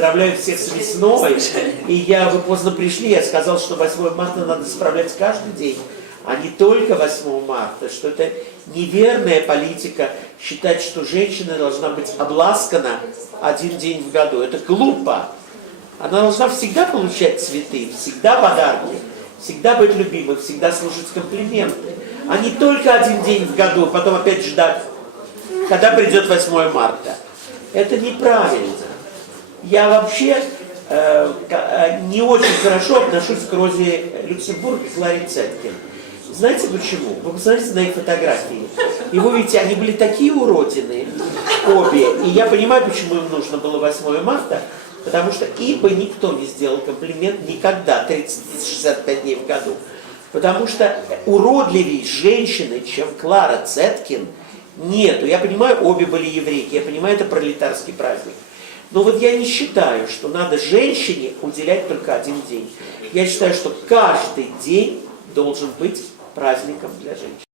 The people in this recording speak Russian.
поздравляю всех с весной. И вы поздно пришли, я сказал, что 8 марта надо справлять каждый день, а не только 8 марта, что это неверная политика считать, что женщина должна быть обласкана один день в году. Это глупо. Она должна всегда получать цветы, всегда подарки, всегда быть любимой, всегда слушать комплименты, а не только один день в году, потом опять ждать, когда придет 8 марта. Это неправильно. Я вообще не очень хорошо отношусь к Розе Люксембург и Кларе Цеткин. Знаете почему? Вы посмотрите на их фотографии. И вы видите, они были такие уродины, обе. И я понимаю, почему им нужно было 8 марта, потому что им бы никто не сделал комплимент никогда, 365 дней в году. Потому что уродливее женщины, чем Клара Цеткин, нету. Я понимаю, обе были еврейки, я понимаю, это пролетарский праздник. Но вот я не считаю, что надо женщине уделять только один день. Я считаю, что каждый день должен быть праздником для женщин.